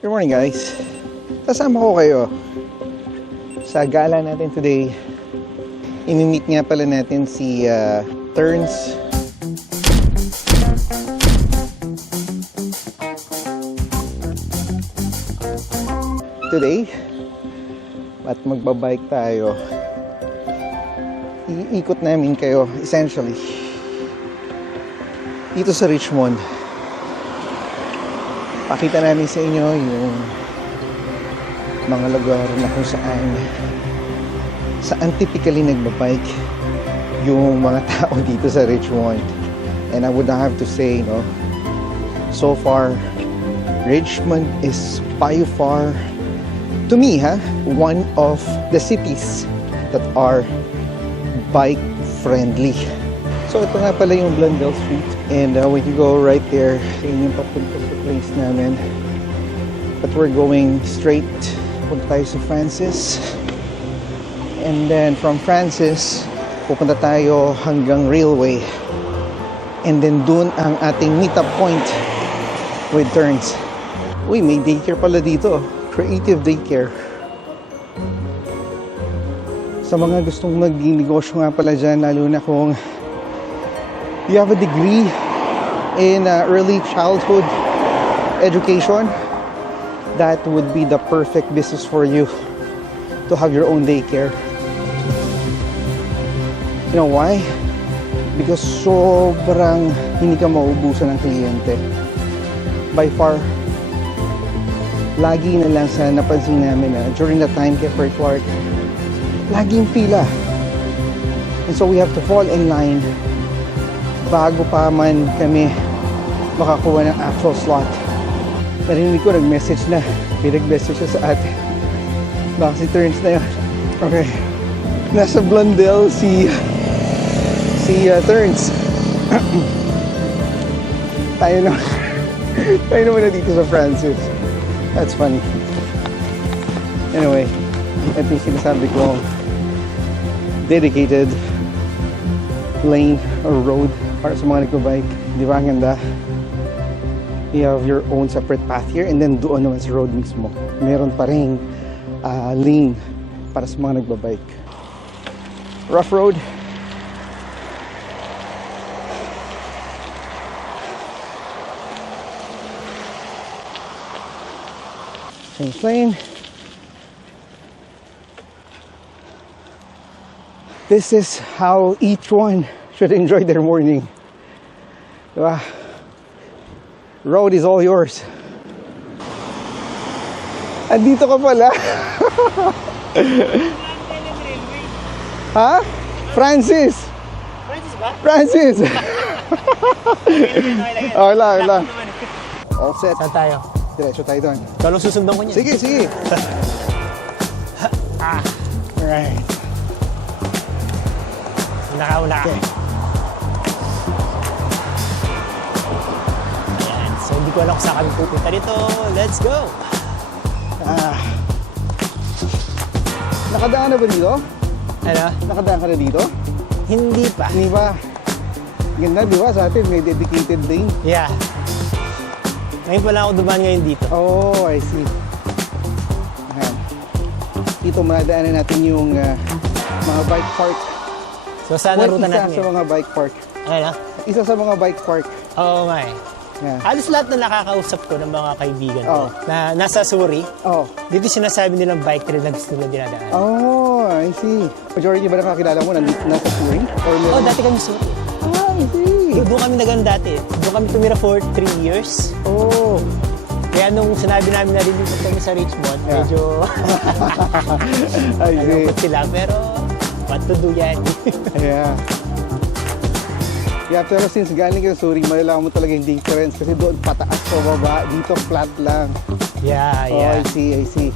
Good morning guys. Kasama ko kayo sa gala natin today. Inimit nga pala natin si Turns. Today, at magbabike tayo. Iikot namin kayo essentially dito sa Richmond. Pakita namin sa inyo yung mga lugar na kung saan typically nagbabike yung mga tao dito sa Richmond. And I would have to say, no, so far Richmond is by far, to me, one of the cities that are bike friendly. So ito nga pala yung Blundell Street, and when you go right there, yun yung papunta sa place namin. But we're going straight, punta tayo sa Francis, and then from Francis pupunta tayo hanggang Railway, and then dun ang ating meetup point with Turns. Uy, may daycare pala dito, Creative Daycare. Sa mga gustong mag-negosyo nga pala dyan, lalo na kung you have a degree in early childhood education, that would be the perfect business for you to have your own daycare. You know why? Because sobrang hindi ka maubusan ng kliyente. By far, lagi na lang sa napansin namin na during the time kay Fred Clark, laging pila. And so we have to fall in line bago pa man kami makakuha ng actual slot. Narinig ko, nag-message na. May nag-message siya sa atin. Baka si Turns na yun. Okay. Nasa Blundell si Turns. tayo naman na dito sa Francis. That's funny. Anyway, ito yung sinasabi ko, dedicated lane or road para sa mga nagbabike. Di ba ang ganda? You have your own separate path here, and then doon naman sa road mismo, meron pa rin lane para sa mga nagbabike. Rough road. Change lane. This is how each one should enjoy their morning. Diba? Road is all yours. Andito ka pala. Ha? Francis. Francis ba? Francis. Okay lang. All set. Saan tayo? Diretso tayo doon. Talong susundan ko niya. Sige. Alright. Una ka. Okay. Ayan. So, hindi ko alam kung saan kami pupunta dito. Let's go! Nakadaan na ba dito? Ano? Nakadaan ka na dito? Hindi pa. Hindi ba? Ganda, di ba? Sa atin may dedicated lane. Yeah. Ngayon pala ako dumaan ngayon dito. Oh, I see. Ayan. Dito madaanan natin yung mga bike park. So, saan na ruta natin Isa sa mga bike park. Ayan. Isa sa mga bike park. Oo nga eh. Yeah. Halos lahat na nakakausap ko ng mga kaibigan ko Oh. na nasa Suri, Oh. dito sinasabi nilang bike trail na gusto nila dinadaan. Oh, I see. Majority ba nakakilala mo nasa Suri? Or Oh, dati kami Suri. I see. Doon kami nagan dati. Doon kami tumira for 3 years. Oh. Kaya nung sinabi namin na lilipat kami sa Richmond, Yeah. medyo I see. nalungkot sila. Pero, what to do yan? Yeah. Yeah, pero since galing ka sa Suri, malalaman mo talaga yung difference kasi doon pataas o baba, dito flat lang. Yeah. Oh, I see.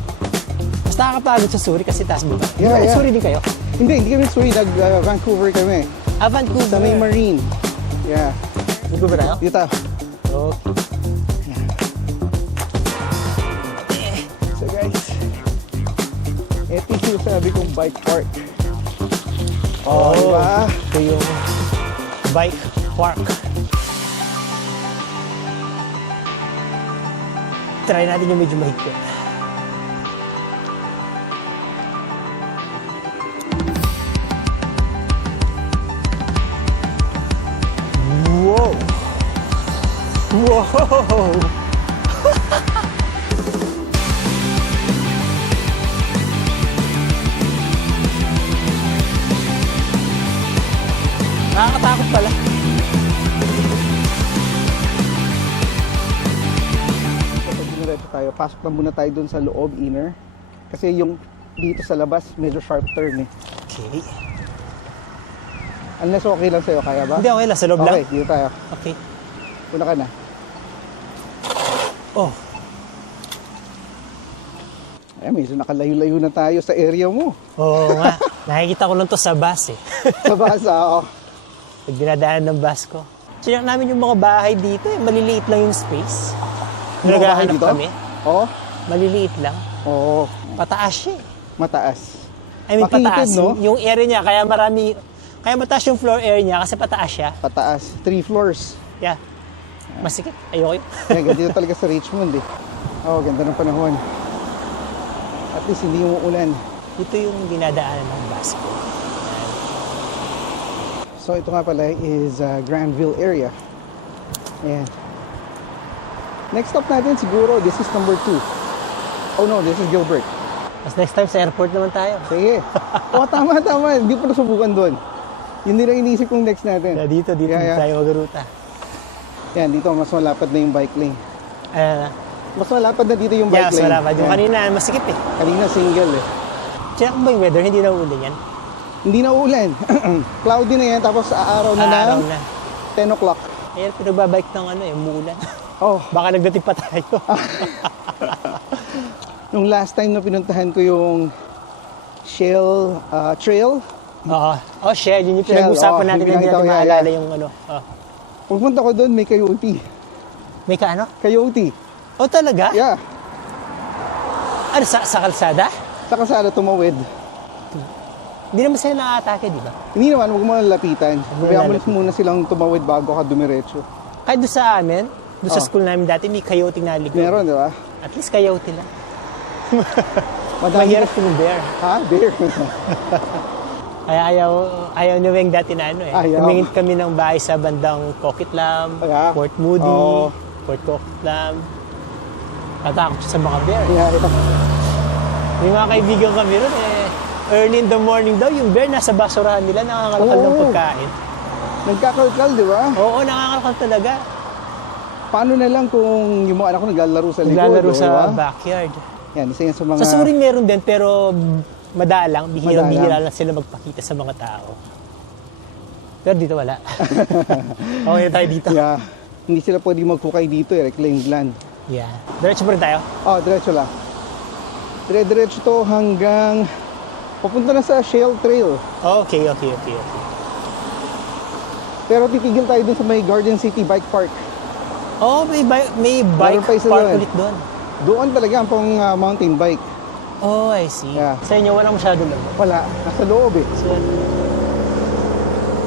Mas nakakapagod sa Suri kasi taas baba. Yeah, Di ba, yeah. Suri din kayo? Hindi kami Suri, Vancouver kami. Vancouver. Sa may Marine. Yeah. Vancouver tayo? Dito. Okay. So guys, ito yung sabi kong bike park. Oh, diba? Ito yung bike park. Try natin yung medyo mahigpit. Wow! Wow! Nakakatakot pala. Diretso tayo. Pasok na muna tayo dun sa loob, inner. Kasi yung dito sa labas, medyo sharp turn eh. Okay. Unless okay lang sa'yo, kaya ba? Hindi, okay lang. Sa loob lang? Okay, dito tayo. Okay. Una ka na. Oh, Ay, medyo nakalayo-layo na tayo sa area mo. oo nga. Nakikita ko lang to sa bus eh. Sa basa, oh. Pag dinadaanan ng bus ko. Chinak namin yung mga bahay dito eh. Maliliit lang yung space. Yung mga bahay Naghahanap dito? kami. Oo. Maliliit lang. Oo. Pataas siya eh. Mataas. I mean, Makitid, pataas. no? Yung area niya, kaya marami... Kaya mataas yung floor area niya kasi pataas siya. Pataas. 3 floors. Yeah. Masikip. Ayoko yun. Kaya dito talaga sa Richmond eh. Oh, ganda ng panahon. At least hindi umuulan. Ito yung dinadaanan ng bus ko. So ito nga pala is Granville area. Ayan. Next stop natin siguro, this is number 2. Oh no, this is Gilbert. Tapos next time sa airport naman tayo. Sige. Oh, tama. Hindi pa nasubukan doon. Yun din ang iniisip kong next natin. Dito Yeah. tayo magruta. Yan, dito mas malapad na yung bike lane. Ayan na. Mas malapad na dito yung bike Yes, lane. wala pa. Yung Yan. kanina, masikip eh. Kanina single eh. Chinak mo ba yung weather? Hindi na uulan yan. Hindi na ulan. Cloudy na yan, tapos araw na Araw ng na. 10 o'clock. Ayan, pinagbabike ng ano eh, umuulan. Oh, Baka nagdating pa tayo. nung last time na pinuntahan ko yung Shell Trail, Oo. Oh, share. Yun yung Shell, pinag-usapan oh, natin. yung Hindi pinakita natin ko, yeah, maalala yeah. yung ano. Oh. pupunta ko doon, may coyote. May ka ano? Coyote. Oh, talaga? Yeah. Ano, sa kalsada? Sa kasada tumawid. Hindi naman sila nakatake, di ba? Hindi naman, huwag mo lapitan. mo Kaya lalapitan. muna silang tumawid bago ka dumiretso. Kahit doon sa amin, doon sa Oh. school namin dati, may coyote naligaw. Meron, di ba? At least coyote lang. Madami. Mahirap yung bear. Ha? Bear. Kaya ayaw ni Weng dati na ano eh. Ayaw. Tumingin kami ng bahay sa bandang Coquitlam, Yeah. Port Moody, Oo. Port Coquitlam. Natakot siya sa mga bear. Yeah, ito. May mga kaibigan kami ron eh. Early in the morning daw, yung bear nasa basurahan nila, nangangalakal ng Oo. pagkain. Nagkakalkal, di ba? Oo, nangangalakal talaga. Paano na lang kung yung mga anak ko naglalaro sa likod? Naglalaro di sa ba? backyard. Yan, isa yan sa mga... Sa Surin meron din, pero madalang, bihirang-bihira Madalang. lang sila magpakita sa mga tao. Pero dito wala. Okay na tayo dito. Yeah. Hindi sila pwede magkukay dito eh, reclaimed land. Yeah. Diretso pa rin tayo? Oh, diretso lang. Diretso to hanggang... Papunta na sa Shell Trail. Okay. Pero titigil tayo dun sa may Garden City Bike Park. Oh, may Meron bike pa isa park doon. ulit doon. Doon talaga ang pang mountain bike. Oh, I see. Yeah. Sa inyo, wala masyado lang. Wala, nasa loob eh. So,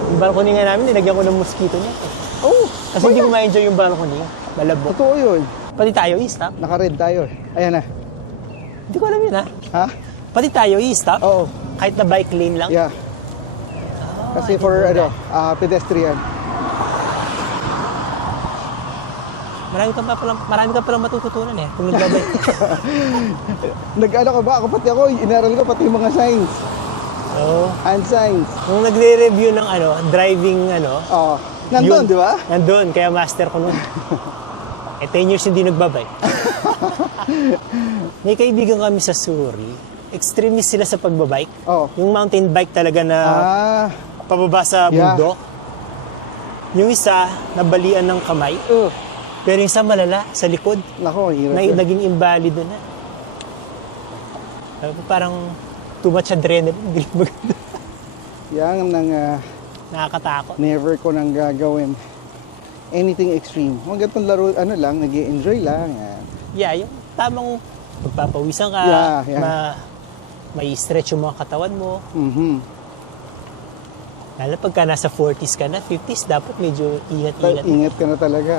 yung balcony nga namin, nilagyan ko ng mosquito niya. Oh, Kasi hindi ko ma-enjoy yung balcony. Malabok. totoo yun. Pati tayo, i-stop. Naka-red tayo. Ayan na. Hindi ko alam yun, ha? Ha? Pati tayo, i-stop. Oo. Kahit na bike lane lang. Yeah. Kasi for pedestrian. Marami ka palang matututunan eh. Kung nagbabike. Nag-ano ka ba? Ako pati ako, inaral ko pati yung mga signs. Oo. Hand signs. Nung nagre-review ng driving Oh. Nandun, yun, di ba? Nandun, kaya master ko nun. 10 years hindi nagbabike. May kaibigan kami sa Suri. Extremist sila sa pagbabike. Oh. Yung mountain bike talaga na pababa sa Yeah. bundok. Yung isa, nabalian ng kamay. Pero yung isa malala, sa likod. Nako, hirap yun. Naging invalido na. Parang too much adrenaline. Hindi maganda. Yan ang Nakakatakot. never ko nang gagawin. Anything extreme. Mga ganitong laro, nag-i-enjoy lang. Yan. Yeah, yung tamang magpapawisan ka, Yeah. may stretch yung mga katawan mo. Mhm. Lalo pagka nasa 40s ka na, 50s, dapat medyo ingat-ingat. Ingat ka na talaga.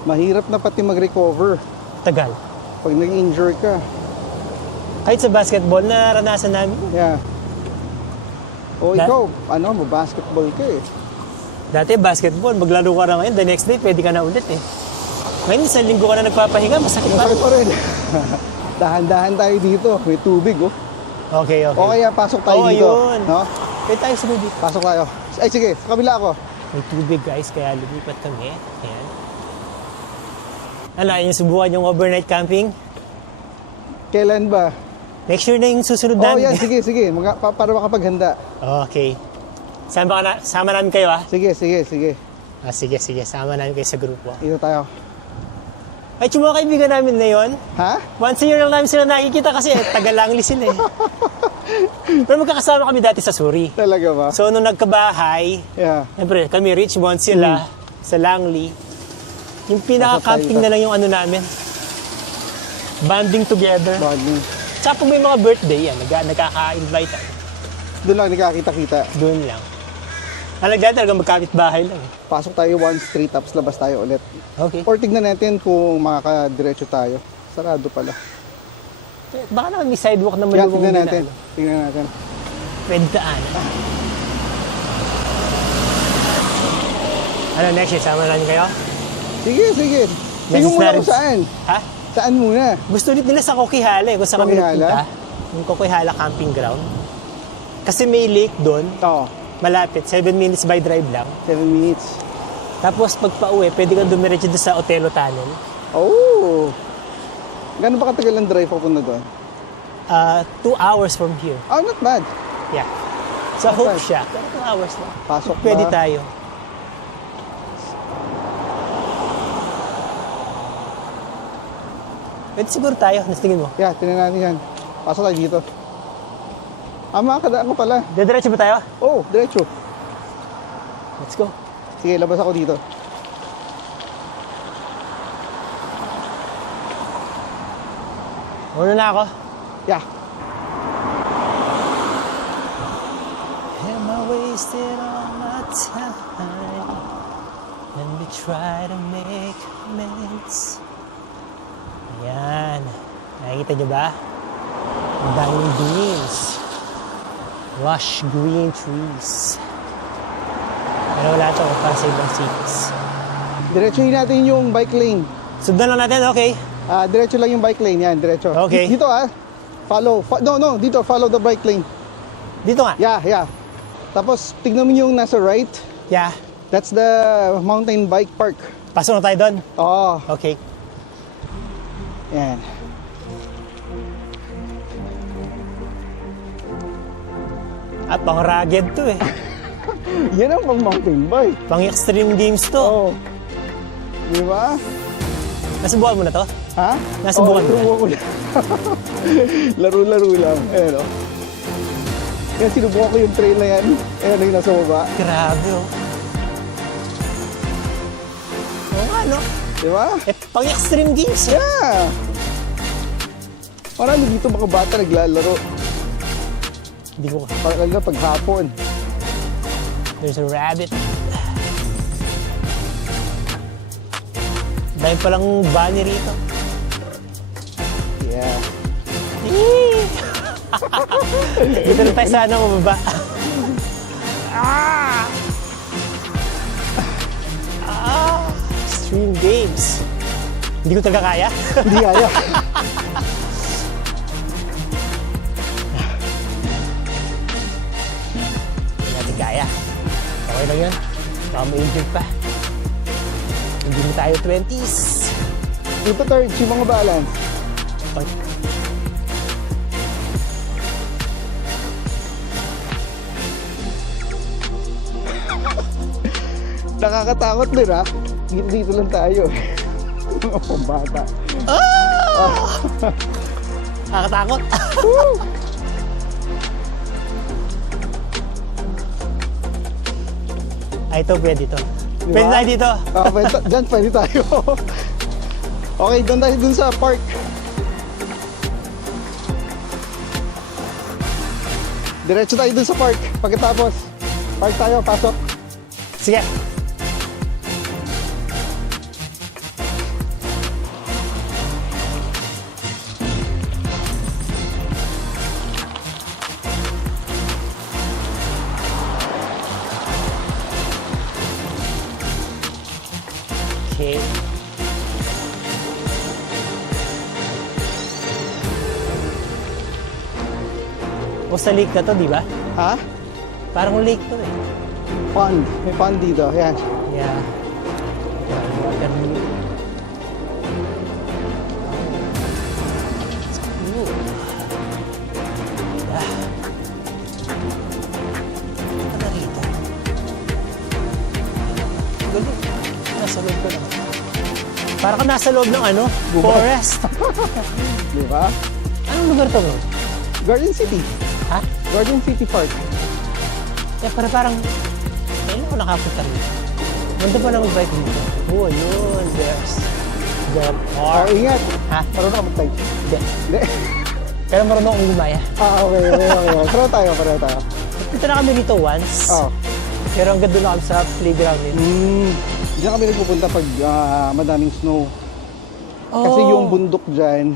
Mahirap na pati mag-recover. Tagal. Pag nag-injure ka. Kahit sa basketball, naranasan namin. Yeah. O Da- ikaw, basketball ka eh. Dati basketball, maglaro ka na ngayon, the next day pwede ka na ulit eh. Ngayon, isang linggo ka na nagpapahinga, masakit pa. Masakit pa rin. Dahan-dahan tayo dito. May tubig, oh. Okay. O kaya pasok tayo Oo, dito. yun. No? Pwede tayo siguro dito. Pasok tayo. Ay, sige. Sa kabila ako. May tubig guys, kaya lumipat kami. Ayan. Ano, yung subukan yung overnight camping? Kailan ba? Next year na yung susunod Oh, namin. yan. Sige. Para makapaghanda. Okay. Sama namin kayo ah. Sige. Sige. Sama namin kayo sa grupo. Dito tayo. Ay, yung mga kaibigan namin na yun, Ha? once a year lang namin sila nakikita kasi taga-Langli sila eh. Pero magkakasama kami dati sa Suri. Talaga ba? So, nung nagkabahay, Yeah. siyempre, kami Richmond, sila sa Langley. Yung pinaka-camping na lang yung ano namin. Banding together. Bonding. Tsaka pag may mga birthday, yan, nagkaka-invite. Doon lang nakakita-kita. Doon lang. Alagyan talaga magkapit bahay lang. Pasok tayo once, 3 taps, labas tayo ulit. Okay. Or tignan natin kung makakadiretso tayo. Sarado pala. Baka naman may sidewalk na Yan, maluwang tignan din natin. na, Tignan natin. pwede daan. Ano next year? Sama namin kayo? Sige. Message Tingnan muna na rin. kung saan. Ha? Saan muna? Gusto ulit nila sa Coquihalla kung saan kami Coquihalla? nagpunta. Yung Coquihalla Camping Ground. Kasi may lake doon, Oo. malapit, 7 minutes by drive lang. 7 minutes. Tapos pag pauwi, pwede kang dumiretso doon sa Otelo Tunnel. Oh! Gano'n ba katagal ang drive papunta doon? 2 hours from here. Oh, not bad. Yeah. Sa Not Hope bad. Shack. 2 hours lang. Pasok ba? Pwede tayo. Pwede siguro tayo. Nas tingin mo. Yeah, tingnan natin yan. Pasok tayo dito. Makakadaan ko pala. Diretso ba tayo? Oh, diretso. Let's go. Sige, labas ako dito. Una na ako. Yeah. Am I wasted all my time? When we try to make amends. Ayan. Nakikita niyo ba? Ang daming greens. Lush green trees. Pero wala to para sa ibang cities. Diretsuhin natin yung bike lane. Sundan lang natin, okay? Diretso lang yung bike lane. Yan, diretso. Okay. Dito Follow. No. Dito, follow the bike lane. Dito nga. Yeah. Tapos, tignan mo yung nasa right. Yeah. That's the mountain bike park. Pasok na tayo doon. Oh, Okay. yan. Pang rugged to eh. Yan ang pang mountain bike. Pang extreme games to. Oh. Di ba? Nasubukan mo na to? Ha? Nasubukan mo na? Subukan ko na. Laro-laro lang. Ayan o. Yan, sinubukan ko yung trail na yan. Ayan yung nasa baba. Grabe oh. Oo nga no? Di ba? Pang extreme games eh. Yeah! Parang dito mga bata naglalaro. Hindi ko. Parang lang pag hapon. There's a rabbit. Dahil palang bunny rito. Yeah. Eee! Dito na tayo sa ano, mababa. Extreme games. Hindi ko talaga kaya. Hindi kaya. Hindi natin kaya. Okay lang yun. Baka ma-injured pa. Hindi mo tayo 20s. Dito third, yung mga balance. Nakakatakot din Dito lang tayo. Mga pambata. Nakakatakot. Ito pwede to. Diba? Pwede tayo dito. Diyan pwede tayo. Okay, doon tayo dun sa park. Diretso tayo dun sa park. Pagkatapos, park tayo, pasok. Sige. O sa lake na to, di ba? Ha? Parang lake to eh. Pond. May pond dito. Ayan. Yeah. Water view. Ooh. Yeah. Ano na rito? Galing. Nasa loob ko lang. Para ka nasa loob ng ano? Forest. Di ba? Anong lugar to bro? Garden City. Ha? Garden City Park. Yeah, parang kailan ko nakapunta rin. Ganda pa ng bike dito. Oh, yun. There's the Oh, park. ingat. Ha? Marunong ka mag-type. Hindi. Hindi. Pero marunong akong gumaya. Okay. Pareho tayo. Dito na kami dito once. Oh. Pero hanggang doon na kami sa playground nito. Diyan kami nagpupunta pag madaming snow. Oh. Kasi yung bundok dyan,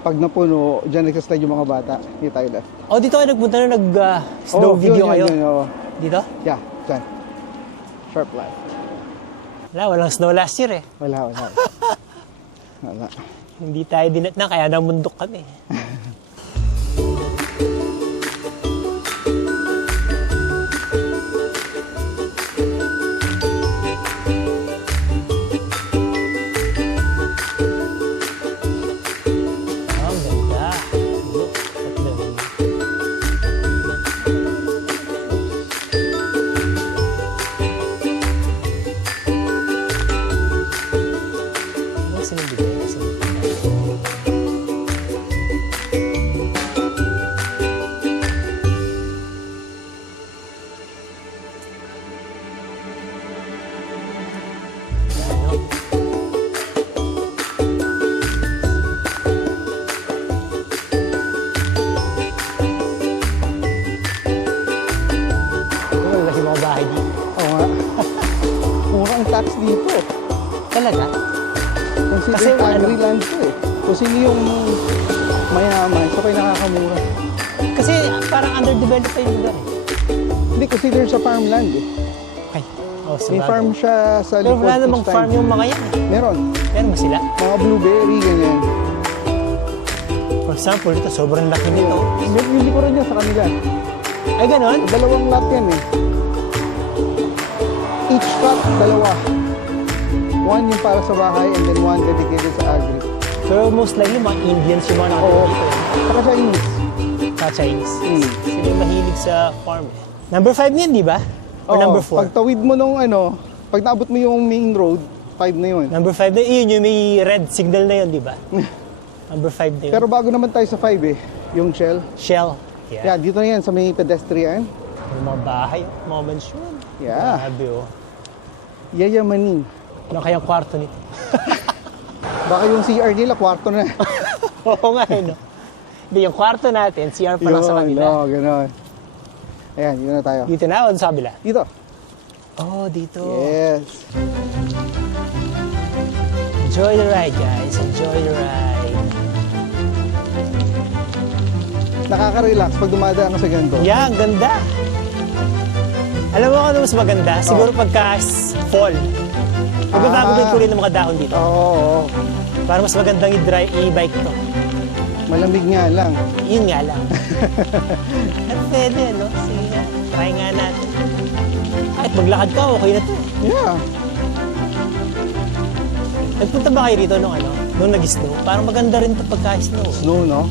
pag napuno, dyan nagsaslide yung mga bata. Hindi tayo left. Oh, dito kayo nagpunta na nag-snow video kayo. Yun. Dito? Yeah, dyan. Sharp left. Walang snow last year eh. Wala. Hindi tayo dinatnan, kaya namundok kami. Ang ganda. Look at the view. Ano sinibigay? Ano kasi mga bahay dito? Oo nga. Murang tax dito. Talaga? Consider Kasi ano- agri-land to eh. Kung sino yung mayaman, so kayo nakakamura. Kasi parang underdeveloped pa yung lugar eh. Hindi, consider sa farmland eh. Ay, sa May bagay. farm siya sa Pero likod. wala namang each time. farm yung mga yan eh. Meron. Meron ba sila? Mga blueberry, ganyan. For example, ito sobrang laki nito. Hindi ko rin yan sa kanila. Ay, ganon? Dalawang lot yan eh. Each lot, dalawa. One yung para sa bahay and then one dedicated sa agri. Pero most likely, mga Indians yung mga nakatira Oo. dito eh. Saka Chinese. Sa Chinese. Mm. Sila yung mahilig sa farm eh. Number 5 niyan, di ba? Or Oo, number 4? Pag tawid mo nung pag naabot mo yung main road, 5 na yun. Number 5 na, yun yung may red signal na yun, di ba? Number 5 na yun. Pero bago naman tayo sa 5 eh, yung Shell. Shell. Yeah, dito na yan sa may pedestrian. Yung mga bahay, mga mansyon. Yeah. Grabe oh. Yayamanin. Ano kayang kwarto nito? Baka yung CR nila, kwarto na. Oo nga eh, no? Hindi, yung kwarto natin, CR pa lang sa kanila. Oo, gano'n. Ayan, yun na tayo. Dito na o sa kabila? Dito. Oh, dito. Yes. Enjoy the ride, guys. Enjoy the ride. Nakaka-relax pag dumadaan ka sa ganito. Yeah, ang ganda. Alam mo kung ano mas maganda? Siguro pagka fall. Magbabago din kulay ng mga dahon dito. Oo. Para mas magandang i-bike to. Malamig nga lang. Yun nga lang. Pero pwede, no? Sige nga. Try nga natin. Kahit maglakad ka, okay na to. Yeah. Nagpunta ba kayo rito nung nung nag-snow? Parang maganda rin to pagka-snow. Snow, no?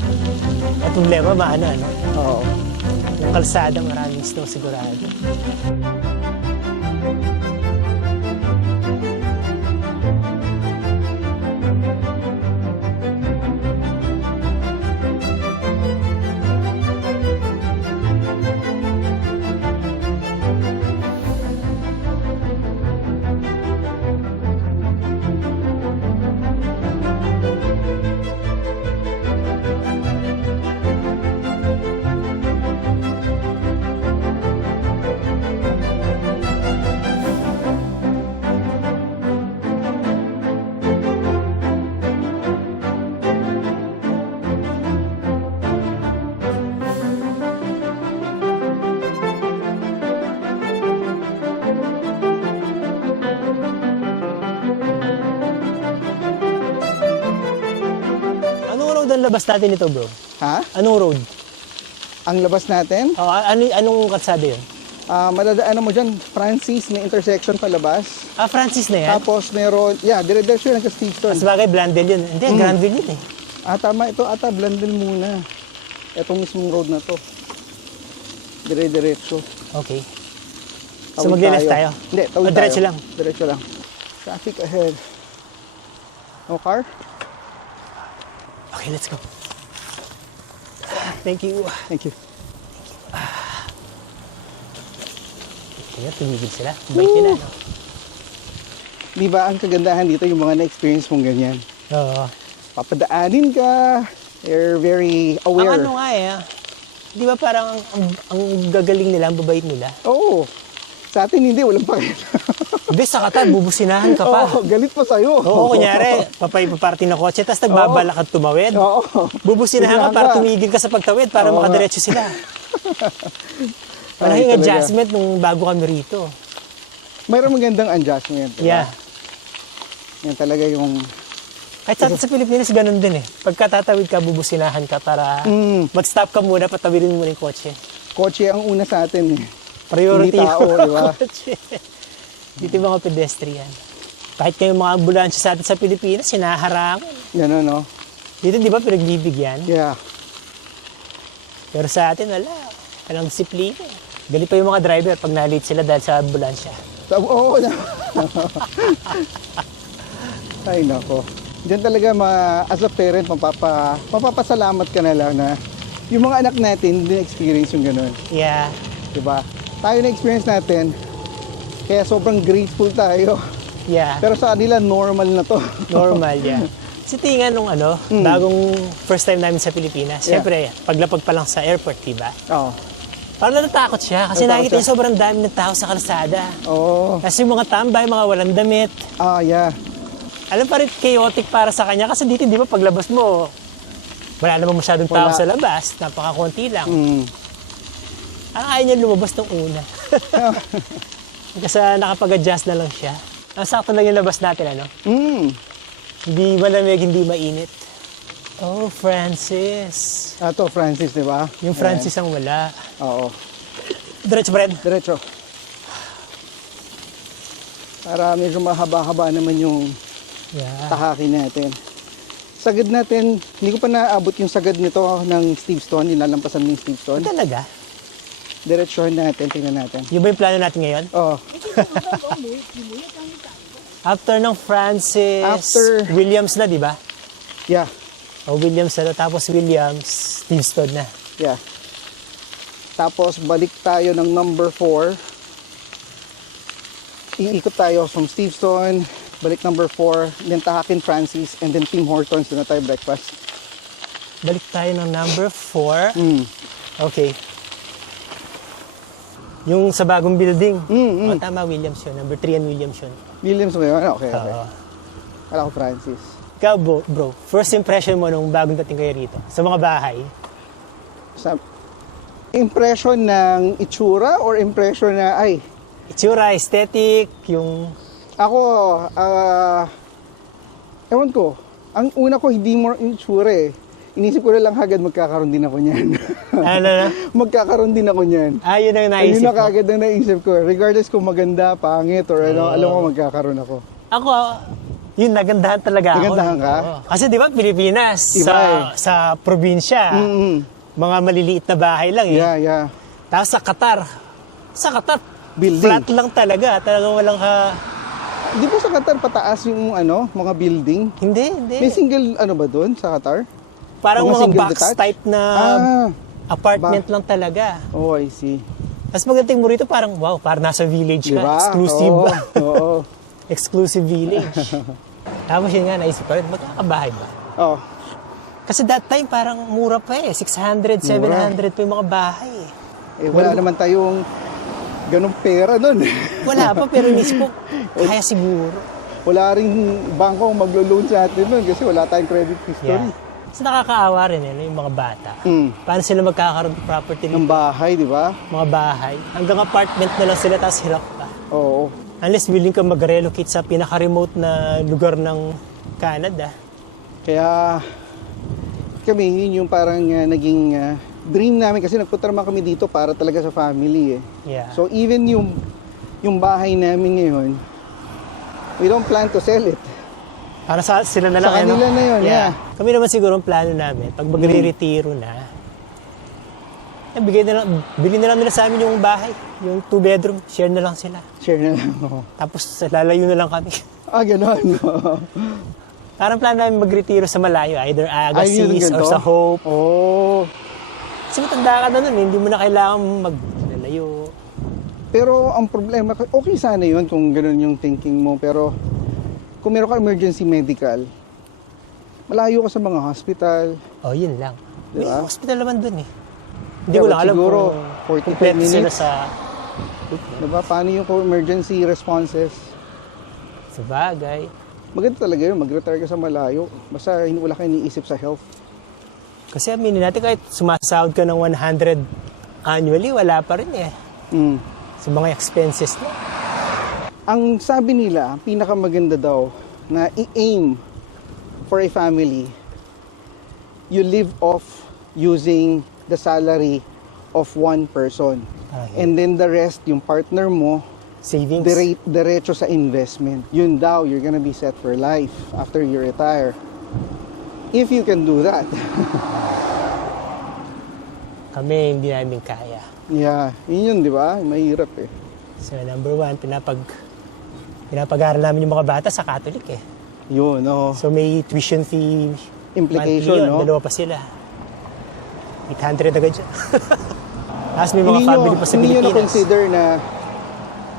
At problema, ano? Oo. Yung kalsada, maraming snow sigurado. Anong road ang labas natin ito, bro? Ha? Anong road? Ang labas natin, Oh, anong kalsada yun? madadaanan mo dyan, Francis, may intersection palabas. Ah, Francis na yan? Tapos meron, dire-diretso lang sa Stevenson. Mas bagay, Blandel yun. Hindi, Granville yun eh. Tama, ito ata, Blandel muna. Itong mismong road na to. Dire-diretso. Okay. So Tawid magle-left tayo? Hindi, tawid tayo. Diretso lang? Diretso lang. Traffic ahead. No car? Okay, let's go. Thank you. Thank you. Kaya tumigil sila. Bait nila, no? Di ba ang kagandahan dito yung mga na-experience mong ganyan? Oo. Papadaanin ka, you're very Ang aware. ano nga di ba parang ang gagaling nila, ang babait nila? Oo. Sa atin hindi, walang pakita. Hindi, sa Qatar, bubusinahan ka pa. Oo, galit pa sa'yo. Oo, kunyari, papay-paparty na kotse, tapos nagbabalak at tumawid. Oo. Bubusinahan ka para tumigil ka sa pagtawid, para Oo. makadiretso sila. Ay, Malaking talaga. adjustment nung bago kami rito. Mayroong magandang adjustment. Diba? Yeah. Yan talaga yung... Kahit sa Pilipinas, ganun din eh. Pagka tatawid ka, bubusinahan ka para mag-stop ka muna, patawidin mo muna yung kotse. Kotse ang una sa atin. Priority Hindi tao, yung di ba? kotse. Dito yung mga pedestrian. Kahit kayo mga ambulansya sa atin sa Pilipinas, sinaharangan. Yan no? Dito di ba pinagbibigyan? Yeah. Pero sa atin, wala. Walang disiplina. Galit pa yung mga driver pag na-late sila dahil sa ambulansya. Oo na. Ay, nako. Diyan talaga, as a parent, mapapasalamat ka na lang na yung mga anak natin hindi na-experience yung ganun. Yeah. Diba? Tayo na-experience natin, kaya sobrang grateful tayo. Yeah. Pero sa kanila, normal na to. Normal, yeah. Kasi tingnan nung bagong first time namin sa Pilipinas, Yeah. siyempre, paglapag pa lang sa airport, diba? Oo. Parang natatakot siya kasi Natatakot nakikita siya. niya sobrang dami ng tao sa kalsada. Oo. Kasi yung mga tambay, mga walang damit. Yeah. Alam pa rin chaotic para sa kanya kasi dito, di ba, paglabas mo, wala namang masyadong tao Wala. sa labas, napakakunti lang. Mm. Ang ayaw niya lumabas nung una. Kasi nakapag-adjust na lang siya. Ang sakto lang yung labas natin, ano? Hindi malamig, hindi mainit. Oh, Francis. Ito, Francis, di ba? Yung Francis ang wala. Oo. Diretso, Brad. Diretso. Para medyo mahaba-haba naman yung Yeah. tahaki natin. Sagad natin, hindi ko pa naabot yung sagad nito ng Steve Stone, nilalampasan ng Steve Stone. Talaga? Diretsohin natin, tingnan natin. Yun ba yung plano natin ngayon? Oh, After ng Francis, After- Williams na, di ba? yeah, O Williams na, tapos Williams, Steve Stone na. yeah. Tapos balik tayo ng number 4. Iikot tayo from Steve Stone, balik number 4, then Tahakin Francis, and then Tim Hortons, doon na tayo breakfast. Balik tayo ng number 4. Okay. Yung sa bagong building. O, tama, Williams yun. Number 3 and Williams yun. Williams mo yun? Okay, okay. Oo. Kala ko Francis. Ikaw, bro, first impression mo nung bagong dating kayo rito? Sa mga bahay? Sa impression ng itsura or impression na, ay, Itsura, aesthetic, yung... ako, ewan ko, ang una ko hindi more itsura eh. Inisip ko na lang agad magkakaroon din ako niyan. Ano na? Magkakaroon din ako niyan. Yun ang Ayun naisip na mo. kagad ang naisip ko. Regardless kung maganda, pangit, or ano, alam ko magkakaroon ako. Ako, yun, nagandahan talaga ako. Nagandahan ka? Oo. Kasi di ba, Pilipinas, Iba eh. sa probinsya, mga maliliit na bahay lang eh. Yeah. Tapos sa Qatar, Building. flat lang talaga. Talagang walang Di ba sa Qatar pataas yung mga building? Hindi. May single ba doon sa Qatar? Parang mga mga single box detached? type na apartment ba- lang talaga. Oh, I see. Tapos pagdating mo rito, parang wow, parang nasa village Di ka. ba? Exclusive. Oo. Exclusive village. Tapos yun nga, naisip ko, magkakabahay ba? Oh. Kasi that time parang mura pa eh. 600, 700 pa yung mga bahay eh. Wala naman tayong ganong pera nun. Wala pa, pero inisip ko, kaya siguro. Wala rin bangko maglo-loan sa atin nun kasi wala tayong credit history. Yeah. So nakakaawa rin yung mga bata. Paano sila magkakaroon ng property Ng ng bahay, di ba? mga bahay? Hanggang apartment na lang sila, tapos hirap pa. Oo. Unless willing ka mag-relocate sa pinaka-remote na lugar ng Canada. Kaya kami, yun yung parang naging dream namin kasi nagpunta naman kami dito para talaga sa family eh. Yeah. So even yung bahay namin ngayon, we don't plan to sell it. Para sa sila na lang. Sa kanila na yun, yeah. Kami naman siguro ang plano namin, pag magre-retiro na, bili na lang nila sa amin yung bahay, yung 2 bedroom, share na lang sila. Share na lang. Oo. Tapos lalayo na lang kami. Ganon. Parang plano namin mag-retiro sa malayo, either Yun, Agassiz or ganito? sa Hope. Oh. Kasi matanda ka na nun, hindi mo na kailangan maglalayo. Pero ang problema, okay sana yun kung ganun yung thinking mo. Pero kung meron ka emergency medical, malayo ka sa mga hospital. Oh, yun lang. Diba? May hospital naman dun eh. Hindi Yeah, ko but lang alam siguro, kung 45 kompleto sila minutes. sa Diba? Paano yung emergency responses? bagay. Maganda talaga yun, mag-retire ka sa malayo. Basta wala ka iniisip sa health. Kasi aminin natin, kahit sumasahod ka ng 100 annually, wala pa rin eh. Mm. Sa mga expenses na. Ang sabi nila, ang pinakamaganda daw na i-aim for a family, you live off using the salary of one person. And then the rest, yung partner mo, Savings. diretso sa investment. Yun daw, you're gonna be set for life after you retire. If you can do that. Kami, hindi namin kaya. Yeah, yun di ba? Mahirap eh. So, number 1, pinapag-aaral namin yung mga bata sa Catholic eh. Yun, no. So, may tuition fee Implication, monthly yun. no? Dalawa pa sila. 800 agad siya. Tapos may mga family pa sa Hindi nyo Pilipinas. na-consider na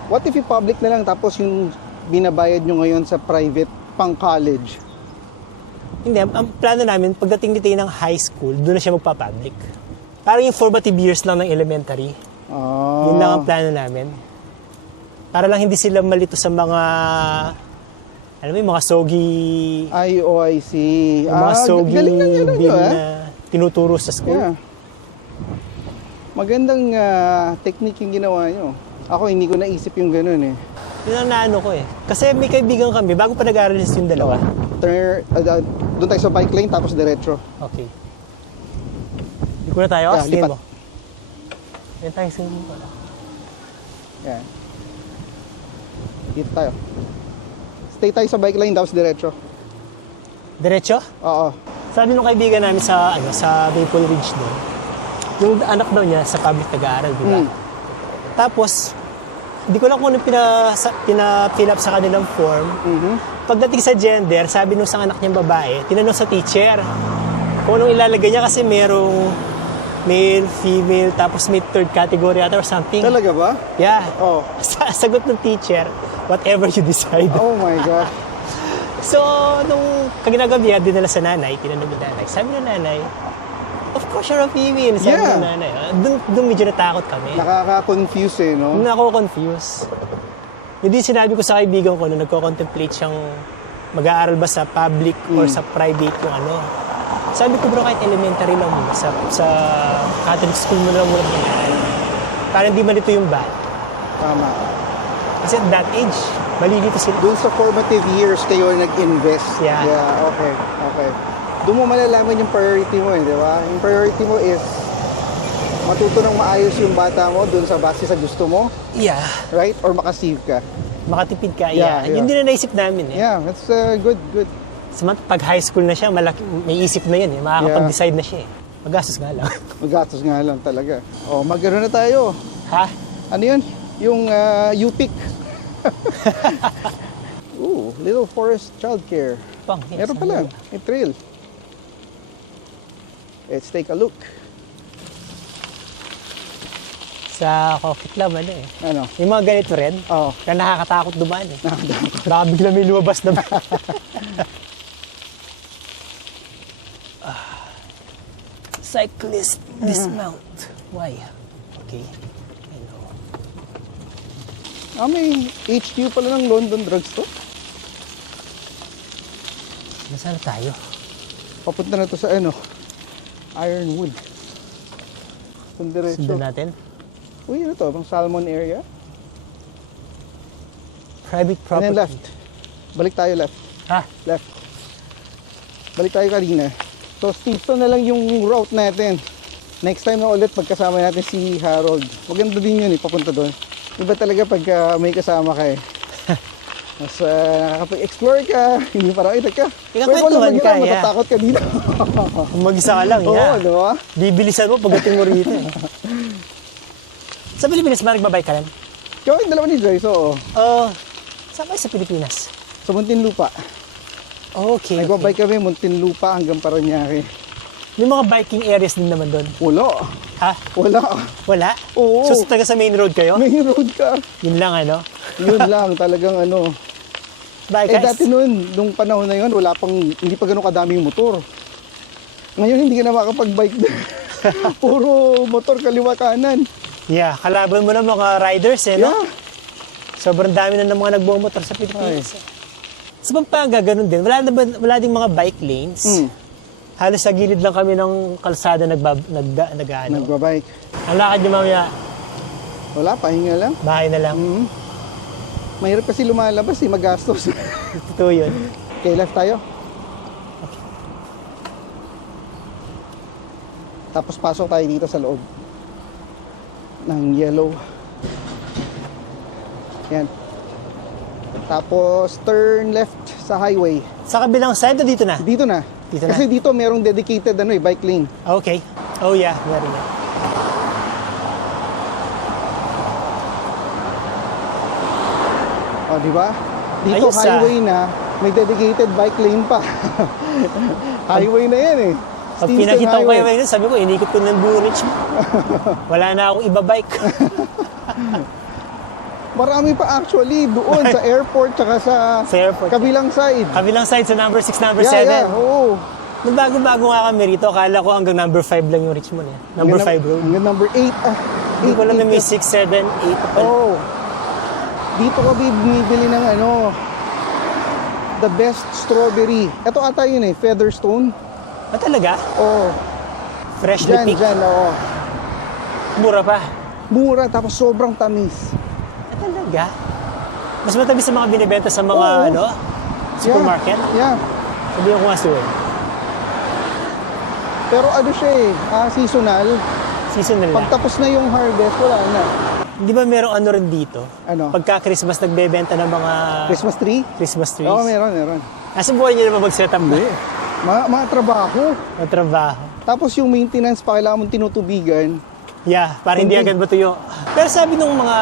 what if i-public na lang tapos yung binabayad nyo ngayon sa private pang college? Hindi, ang plano namin, pagdating dito ng high school, doon na siya magpa-public. Parang yung formative years lang ng elementary. Yun lang ang plano namin. Para lang hindi sila malito sa mga, alam mo yung mga sogi, IOIC. yung mga sogi galing na yun, bill eh. na tinuturo sa school. Yeah. Magandang technique yung ginawa nyo. Ako, hindi ko naisip yung ganun eh. Yun ang naano ko eh. Kasi may kaibigan kami, bago pa nag-aaral yung dalawa. Doon tayo sa bike lane tapos diretso. Okay. Hindi ko na tayo, Yeah, stay lipat. mo. Yan tayo sa mo. Yan. Dito tayo. Stay tayo sa bike lane tapos diretso. Diretso? Oo. Sabi nung kaibigan namin sa sa Maple Ridge doon, yung anak daw niya sa public nag-aaral, di ba? Tapos, hindi ko lang kung anong pina-fill up sa kanilang form. Pagdating sa gender, sabi nung sa anak niyang babae, tinanong sa teacher kung anong ilalagay niya kasi merong male, female, tapos may third category ata or something. Talaga ba? Yeah. Oh. Sagot ng teacher, whatever you decide. Oh my God. So, nung kaginagabi, dinala sa nanay, tinanong yung nanay. Sabi ng nanay, of course you're a female. Sabi Yeah. ng nanay. Doon medyo natakot kami. Nakaka-confuse eh, no? Doon ako confused. Hindi sinabi ko sa kaibigan ko na nagko-contemplate siyang mag-aaral ba sa public or sa private yung ano. Sabi ko bro, kahit elementary lang muna, sa Catholic school mo lang muna mag-aaral. Para hindi malito yung bat. Tama. Kasi at that age, malilito sila. Doon sa formative years kayo nag-invest. Yeah. Okay. Doon mo malalaman yung priority mo eh, di ba? Yung priority mo is matuto ng maayos yung bata mo doon sa base sa gusto mo, Yeah. right? Or makasave ka. Makatipid ka, Yeah, yeah. Yun din na naisip namin eh. Yeah, that's good. Pag high school na siya, may isip na yun eh. Makakapag-decide na siya eh. Magastos nga lang. Magastos nga lang talaga. Oh, magkaroon na tayo. Ha? Ano yun? Yung U-Pick. Ooh, Little Forest Childcare. Pang, yes, Meron pala. May trail. Let's take a look. Sa Coffee Club, ano eh. Ano? Yung mga ganito rin, Oh. kaya nakakatakot dumaan eh. Baka bigla may lumabas na ba? Cyclist dismount. Why? Okay. I know. May HQ pala ng London Drugstore. Nasaan na tayo? Papunta na to sa Ironwood. Kung diretso. Sundan natin. Uy, ano to? Pang Salmon area. Private And property. then left. Balik tayo left. Ha? Left. Balik tayo kanina. So, Steepstone na lang yung route natin. Next time na ulit pagkasama natin si Harold. Maganda din yun papunta doon. Iba talaga pag may kasama ka Mas nakakapag-explore ka, hindi parang ito ka. Ikakwentuhan ka, matatakot ka dito. Kung mag-isa ka lang, Oo, diba? Bibilisan mo pagdating mo rito. Sa Pilipinas ba nagbabike ka rin? Yung dalawa ni Joyce, oo. Saan kayo sa Pilipinas? Sa Muntinlupa. Okay. Nagbabike kami, Muntinlupa hanggang Parañaque. May mga biking areas din naman doon. Wala. Ha? Wala. Wala? Oo. So, taga sa main road kayo? Main road ka. Yun lang, ano? Yun lang, talagang ano. Bye, guys. Dati noon, nung panahon na yun, hindi pa ganun kadaming motor. Ngayon, hindi ka na makapag-bike doon. Puro motor kaliwa kanan. Yeah, kalaban mo na mga riders, no? Yeah. Sobrang dami na ng mga nagbumotor sa Pilipinas. Sa Pampanga, ganun din. Wala ding mga bike lanes. Halos sa gilid lang kami ng kalsada Nagbabike. Ang lakad niyo mamaya, Wala, pahinga lang. bahay na lang. Mahirap kasi lumalabas magastos. Totoo yun. Okay, left tayo. Tapos pasok tayo dito sa loob ng yellow. Yan. Tapos turn left sa highway. Sa kabilang side o dito na? Dito na. Dito na. Kasi dito merong dedicated bike lane. Okay. Oh yeah, meron na. O, di ba? Dito Ayos, highway na, may dedicated bike lane pa. Highway na yan Pag Steamstone pinakita ko Highway. kayo yun, sabi ko, inikot ko ng Blue Ridge. Wala na akong iba bike. Marami pa actually doon sa airport tsaka sa airport. kabilang side. Kabilang side sa number 6, number 7. Yeah, oo. Nung bago-bago nga kami rito, akala ko hanggang number 5 lang yung Richmond. Number 5 road. Hanggang number 8. Hindi ko alam na may 6, 7, 8 pa. Oo. Dito ka bumibili ng the best strawberry. Ito ata yun Featherstone. Talaga? Oo. Freshly picked. Dyan, oo. Mura pa. Mura, tapos sobrang tamis. Talaga? Mas matamis sa mga binibenta sa mga, Oo. supermarket? Yeah. Sabihin ko nga suwe. Pero siya seasonal. Seasonal na. Pag tapos na yung harvest, wala na. Di ba merong rin dito? Ano? Pagka Christmas, nagbebenta ng mga Christmas tree? Christmas trees. Oo, meron. Nasa buhay niyo naman mag-set up na? Mga trabaho. Ang trabaho. Tapos yung maintenance pa kailangan mong tinutubigan. Yeah, para hindi agad matuyo. Pero sabi nung mga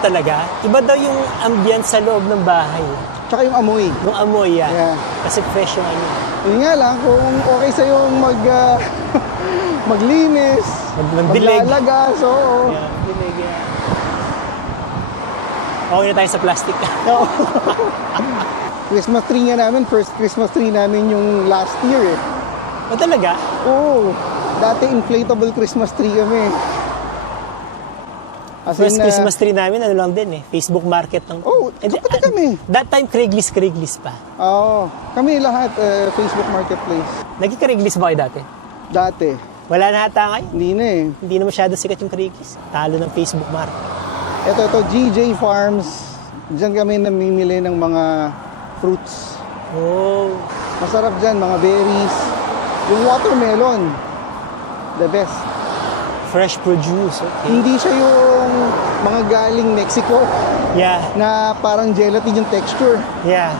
talaga, iba daw yung ambience sa loob ng bahay. Tsaka yung amoy. Yung amoy, Yeah. Kasi fresh yung ano. Yun nga lang, kung okay sa'yo maglinis, Magdilig. maglalagas, oo. Yeah, dilig, Okay na tayo sa plastic. Christmas tree nga namin, first Christmas tree namin yung last year Talaga? Oo. Dati inflatable Christmas tree kami. As First in, Christmas tree namin, ano lang din Facebook Market lang. kapatid kami. That time, Craigslist pa. Oo. Kami lahat, Facebook Marketplace. Nagki-Craigslist ba kayo dati? Dati. Wala na ata ngayon. Hindi na Hindi na masyado sikat yung Craigslist. Talo ng Facebook Market. Ito, GJ Farms. Diyan kami namimili ng mga fruits. Oh. Masarap dyan, mga berries. Yung watermelon, the best. Fresh produce, okay. Hindi siya yung mga galing Mexico Yeah, na parang gelatin yung texture. yeah.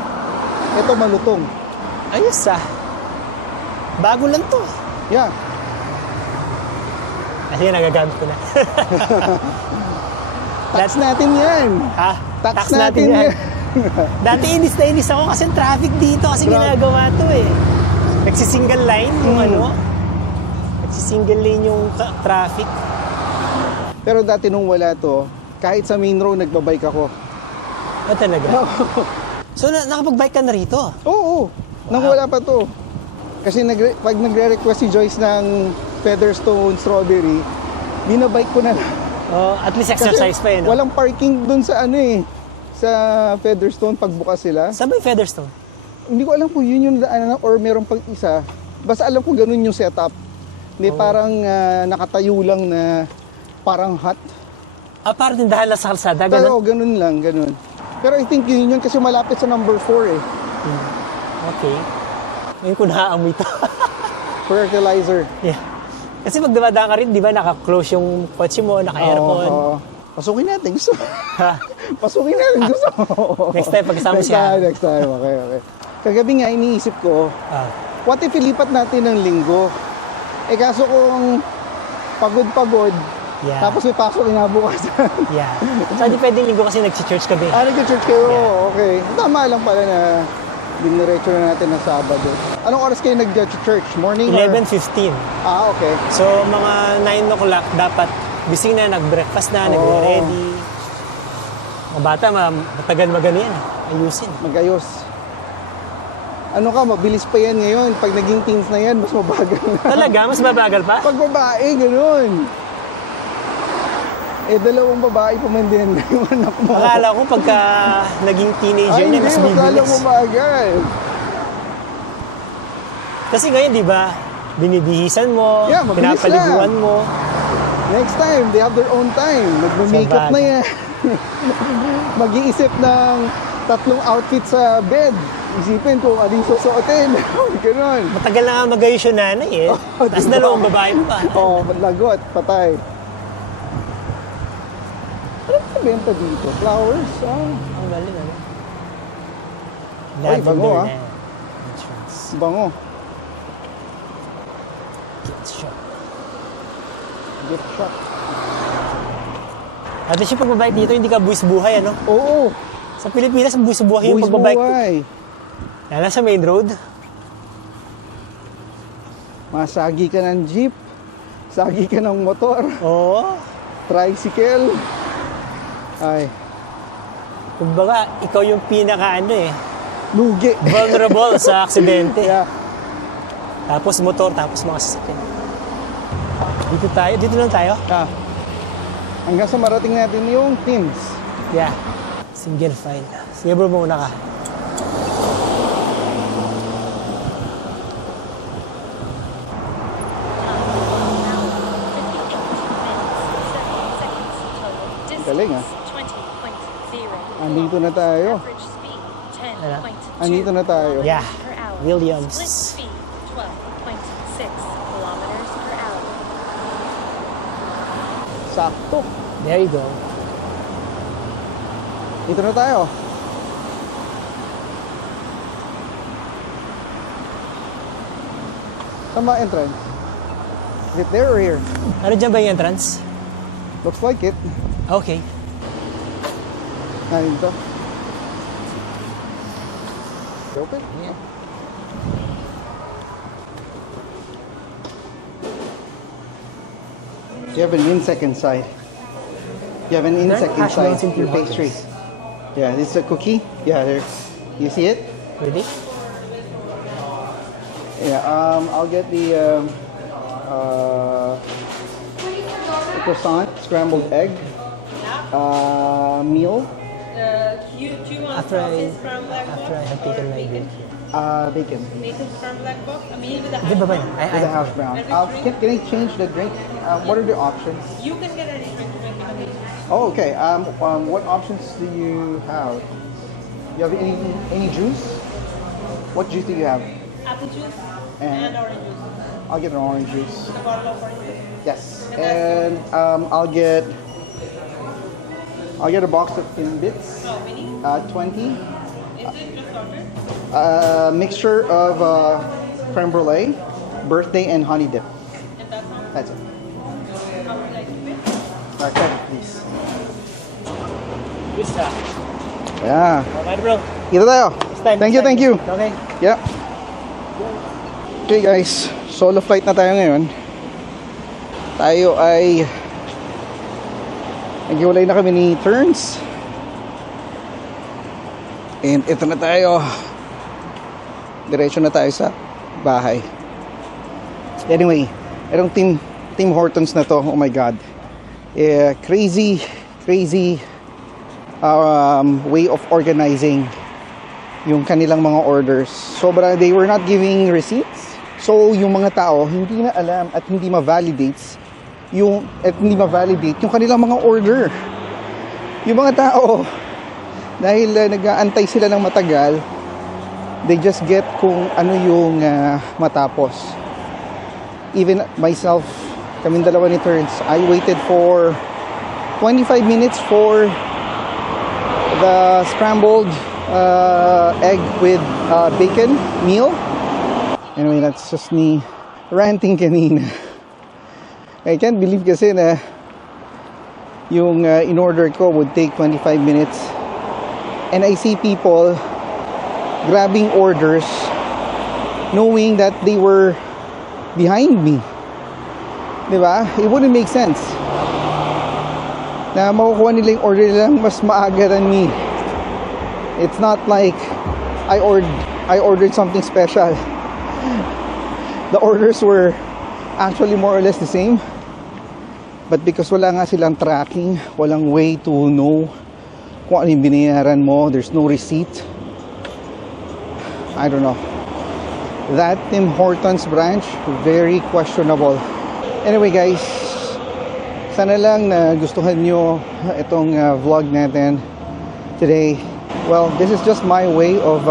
Ito malutong. Ayos Bago lang to. Yeah. Kasi nagagamit ko na. Tax natin yan. Ha? Tax natin yan. Dati inis na inis ako kasi traffic dito kasi Grabe. ginagawa to Nagsisingle line yung Nagsisingle lane yung traffic. Pero dati nung wala to, kahit sa main road nagbabike ako. Talaga? So nakapag-bike ka na rito? Oo. Nang wala pa to. Kasi pag nagre-request si Joyce ng Featherstone Strawberry, binabike ko na. At least exercise pa Walang parking dun sa sa Featherstone pagbukas sila. Saan ba yung Featherstone? Hindi ko alam kung yun yung daanan or meron pang isa. Basta alam ko ganun yung setup. Hindi parang nakatayo lang na parang hut. Parang tindahan lang sa kalsada, Pero ganun? ganun lang, ganun. Pero I think yun kasi malapit sa number 4 Okay. Ngayon ko naaamoy to. fertilizer. Yeah. Kasi pag dumadaan ka rin, di ba, naka-close yung kotse mo, naka-aircon. Oo. Pasukin natin. Gusto mo? Ha? Pasukin natin. Gusto mo? Next time, pagkasama siya. Next time. Okay. Kagabi nga, iniisip ko, Ah, what if ilipat natin ng linggo? Eh kaso kung pagod-pagod, yeah. tapos may pasok inabukasan. Yeah. So, di pwedeng linggo kasi nag-church kami. Nag-church kayo? Yeah. Okay. Tama lang pala na diniretso na natin ng Sabado. Anong oras kayo nag-church? Morning? 11:15. Okay. So, mga 9 o'clock dapat gising na, nag-breakfast na, nag-ready. Mga bata, matagal magano yan. Ayusin. Mag-ayos. Ano ka, mabilis pa yan ngayon. Pag naging teens na yan, mas mabagal na. Talaga? Mas babagal pa? Pag babae, ganun. Eh, dalawang babae pa man din yung anak mo. Akala ko pagka naging teenager na, mas mas lalong bibilis. mabagal. Kasi ngayon, di ba, binibihisan mo, Yeah, mabilis pinapaliguan lang. mo. Next time, they have their own time. Magme-makeup na yan. Mag-iisip ng 3 outfits sa bed. Isipin kung ano yung susuotin. Ganun. Matagal na nga mag-ayos yung nanay eh. Tapos diba? dalawang babae pa. Lagot, patay. Ano ba benta dito? Flowers? Ang galing ano. Ay, bango, ah. na. Entrance. Bango. Gift shop. Gift shop. At least yung pagbabike dito, hindi ka buwis buhay ano. Oo. Sa Pilipinas, buwis buhay yung Buwis pagbabike. buhay. Lalo sa main road. Masagi ka ng jeep. Sagi ka ng motor. Oo. Tricycle. Ay, Kumbaga, ikaw yung pinaka ano eh. lugi. Vulnerable sa aksidente. Yeah. Tapos motor, tapos mga sasakyan. Dito lang tayo. Hanggang sa marating natin yung teams. Yeah. Single file. Sige bro, mauna ka. Galing, ah. 20.0. Andito na tayo. Average speed Ano? 10.2 Andito na tayo. Yeah. per hour. Williams. Split speed 12.6 kilometers per hour. Sakto. There you go. Dito na tayo. Saan ba entrance? Is it there or here? Ano dyan ba yung entrance? Looks like it. Okay. Dito. Open? Yeah. You have an insect inside. You have an insect hash inside browns and your tea pastry. hotdogs. Yeah, this is a cookie. Yeah, there. You see it? Ready? Yeah. I'll get the croissant, scrambled egg, meal, Do you want After I scrambled egg have taken my break here. bacon Nathan scrambled egg box? I mean, with the Di ba ba yun? with a hash brown. Can I change the drink? What are the options? You can get any drink to make it amazing. Oh, okay. What options do you have? You have any juice? What juice do you have? Apple juice And- and orange juice. I'll get an orange juice. A bottle of orange juice. Yes. And I'll get a box of Timbits. Oh, mini? 20. Is it just order? Mixture of creme brulee, birthday, and honey dip. And that's all? That's it. How would you like to pay? Credit, please. Good stuff. Yeah. Okay bro. Kita tayo. Next time. Thank you, thank you. Okay. Yeah. Okay guys, solo flight na tayo ngayon. Tayo ay naghiwalay na kami ni Turns. And ito na tayo. Diretso na tayo sa bahay. Anyway, itong Tim Hortons na to, oh my god. Crazy way of organizing yung kanilang mga orders. They were not giving receipts. So, yung mga tao, hindi na alam at hindi ma-validate yung kanilang mga order. Yung mga tao, dahil nag-aantay sila ng matagal, they just get kung ano yung matapos. even myself, kaming dalawa ni Turns, I waited for 25 minutes for the scrambled egg with bacon meal. Anyway, that's just me ranting kanina. I can't believe kasi na yung in-order ko would take 25 minutes. And I see people grabbing orders knowing that they were behind me. Diba? It wouldn't make sense na makukuha nila yung order nila mas maaga than me. It's not like I ordered something special. The orders were actually more or less the same. But because wala nga silang tracking, walang way to know kung ano yung binayaran mo, there's no receipt. I don't know. That Tim Hortons branch, very questionable. Anyway guys, sana lang na gustuhan nyo itong vlog natin today. Well, this is just my way of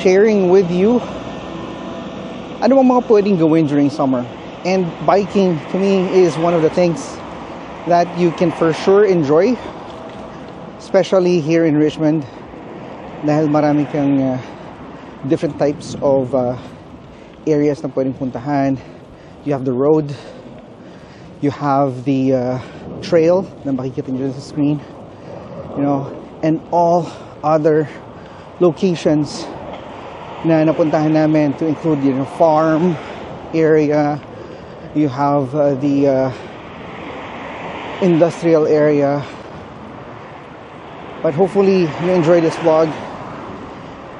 sharing with you ano bang mga pwedeng gawin during summer. And biking to me is one of the things that you can for sure enjoy, especially here in Richmond, dahil marami kang different types of areas na pwedeng puntahan. You have the road, you have the trail na makikita nyo sa screen, you know, and all other locations na napuntahan namin, to include, you know, farm area. You have the industrial area. But hopefully you enjoy this vlog.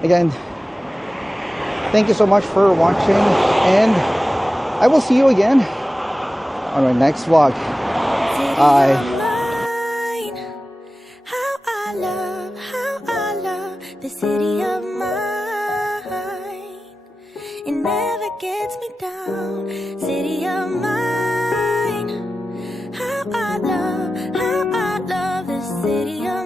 Again, thank you so much for watching, and I will see you again on our next vlog. Bye. How I love the city of mine. It never gets me down. City of mine. How I love the city of mine.